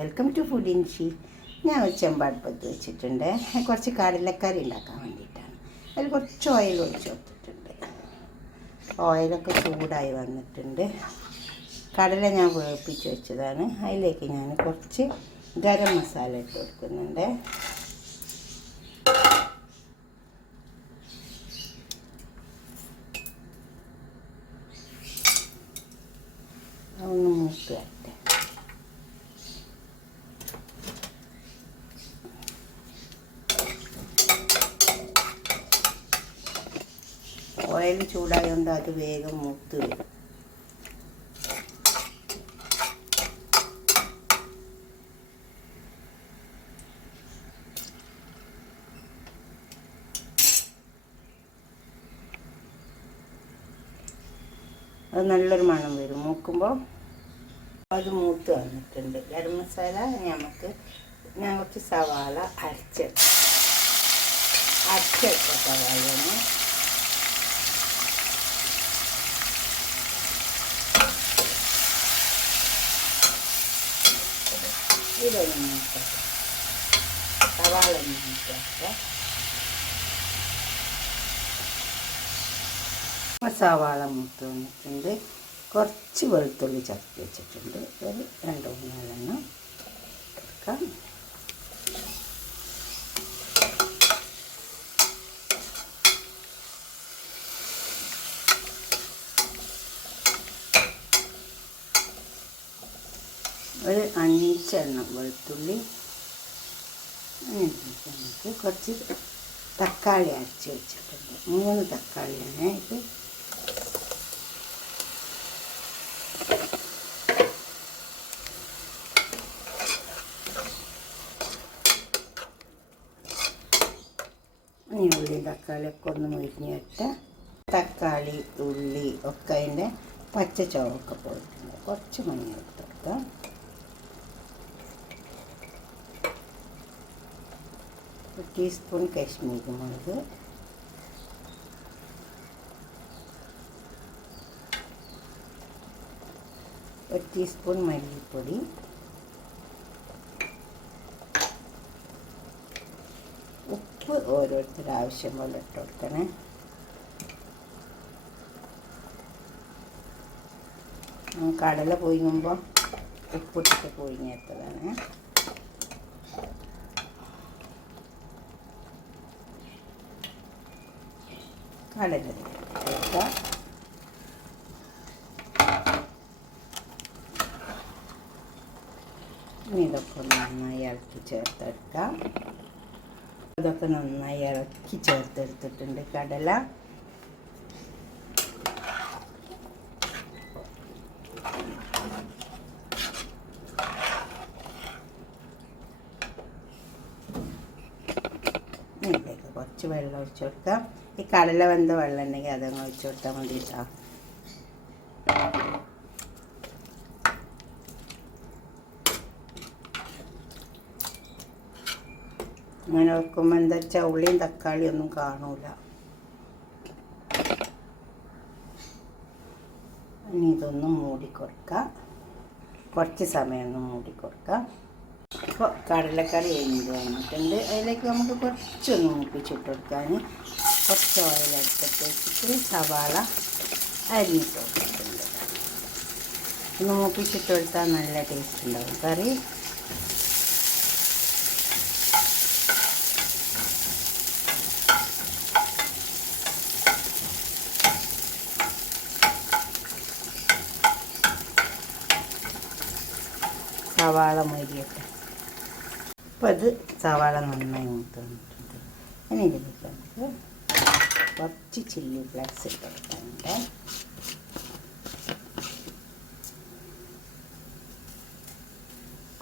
Welcome to food ഇൻഷി. ഞാൻ ഒരു ചെമ്പടുപ്പത്ത് വെച്ചിട്ടുണ്ട്. കുറച്ച് കടലക്കറി ഉണ്ടാക്കാൻ വേണ്ടിയിട്ടാണ്. അതിൽ കുറച്ച് ഓയിൽ ഒഴിച്ച് കൊടുത്തിട്ടുണ്ട്. ഓയിലൊക്കെ ചൂടായി വന്നിട്ടുണ്ട്. കടല ഞാൻ വേപ്പിച്ച് വെച്ചതാണ്. അതിലേക്ക് ഞാൻ കുറച്ച് ഗരം മസാല ഇട്ട് കൊടുക്കുന്നുണ്ട്. ഒന്ന് മൂത്ത് വരട്ടെ. ഓയിൽ ചൂടായതുകൊണ്ട് അത് വേഗം മൂത്ത് വരും. അത് നല്ലൊരു മണം വരും മൂക്കുമ്പോൾ. അത് മൂത്ത് വന്നിട്ടുണ്ട്. ഗരം മസാല ഞാൻ കുറച്ച് സവാള അരച്ചെടുത്ത സവാളയാണ്. ഇതൊന്ന് മൂക്കട്ടെ. സവാള മൂക്കട്ടെ. സവാള മൂത്ത് വന്നിട്ടുണ്ട്. കുറച്ച് വെളുത്തുള്ളി ചതച്ച് വെച്ചിട്ടുണ്ട്. ഒരു 2-3 എണ്ണം എടുക്കാം. ഒരു 5 എണ്ണം വെളുത്തുള്ളി. നമുക്ക് കുറച്ച് തക്കാളി അരച്ച് വെച്ചിട്ടുണ്ട്. 3 തക്കാളിയാണ് ഇത്. ഉള്ളി തക്കാളിയൊക്കെ ഒന്ന് മുരിഞ്ഞിട്ട് തക്കാളി ഉള്ളി ഒക്കെ അതിൻ്റെ പച്ച ചുവക്കെ പോയിട്ടുണ്ട്. കുറച്ച് മഞ്ഞൾ ഇട്ടെടുക്കാം. ഒരു ടീസ്പൂൺ കാശ്മീരി മുളക്, ഒരു ടീസ്പൂൺ മല്ലിപ്പൊടി, ഉപ്പ് ഓരോരുത്തരുടെ ആവശ്യം പോലെ ഇട്ട് കൊടുക്കണേ. കടല പൊയ്യുമ്പോൾ ഉപ്പിട്ടിട്ട് പൊയ്ഞ്ഞെത്തതാണ്. കടല എടുക്കാം. ഇതൊക്കെ നന്നായി ഇളക്കി ചേർത്തെടുക്കാം. ഇതൊക്കെ നന്നായി ഇളക്കി ചേർത്തെടുത്തിട്ടുണ്ട് കടല. ഇതിലേക്ക് കുറച്ച് വെള്ളം ഒഴിച്ചു കൊടുക്കാം. ഈ കടല വെന്ത വെള്ളം ഉണ്ടെങ്കിൽ അതങ്ങ് ഒഴിച്ചു കൊടുത്താൽ മതി കേട്ടോ. അങ്ങനെ വെക്കുമ്പോൾ എന്താ വെച്ചാൽ ഉള്ളിയും തക്കാളിയും ഒന്നും കാണൂല. ഇനി ഇതൊന്ന് മൂടിക്കൊടുക്കാം. കുറച്ച് സമയം ഒന്ന് മൂടിക്കൊടുക്കാം. അപ്പോൾ കടലക്കറി എന്ത് വന്നിട്ടുണ്ട്. അതിലേക്ക് നമുക്ക് കുറച്ചൊന്ന് മൂപ്പിച്ചിട്ട് കൊടുക്കാൻ കുറച്ച് ഓയിൽ എടുത്തിട്ട് വെച്ചിട്ട് സവാള അരിഞ്ഞിട്ട് കൊടുത്തിട്ടുണ്ട്. ഒന്ന് മൂപ്പിച്ചിട്ട് കൊടുത്താൽ നല്ല ടേസ്റ്റ് ഉണ്ടാവും കറി. സവാള മൊരിയട്ടെ. അപ്പോൾ അത് സവാള നന്നായി മൂത്ത് വന്നിട്ടുണ്ട്. ഇനി ഇതിലേക്ക് നമുക്ക് കുറച്ച് ചില്ലി ഫ്ലേക്സ് ഇട്ട് കൊടുക്കാനുണ്ട്.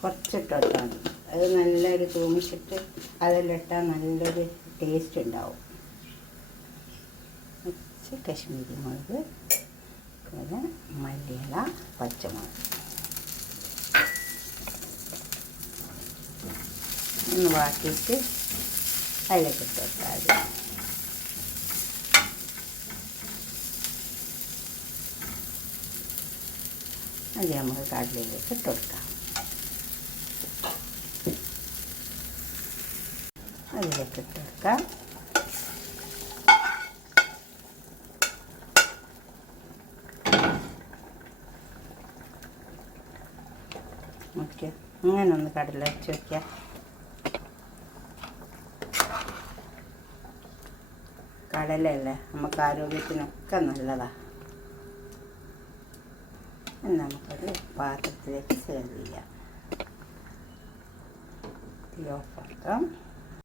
കുറച്ചിട്ട് കൊടുത്താൽ മതി. അത് നല്ലൊരു തൂമിച്ചിട്ട് അതിലിട്ടാൽ നല്ലൊരു ടേസ്റ്റ് ഉണ്ടാവും. കുറച്ച് കാശ്മീരി മുളക്, പിന്നെ മല്ലിയില, പച്ചമുളക് ഒന്ന് വാട്ടിയിട്ട് അതിലേക്ക് ഇട്ട് കൊടുത്താൽ മതി. അത് നമുക്ക് കടലയിലേക്ക് ഇട്ട് കൊടുക്കാം. അതിലേക്ക് ഇട്ട് കൊടുക്കാം. ഓക്കെ, അങ്ങനെ ഒന്ന് കടല അരച്ച് വയ്ക്കാം. കടലയല്ലേ നമുക്ക് ആരോഗ്യത്തിനൊക്കെ നല്ലതാണ്. നമുക്കത് പാത്രത്തിലേക്ക് സെർവ് ചെയ്യാം. തീ ഓഫ് ആക്കാം.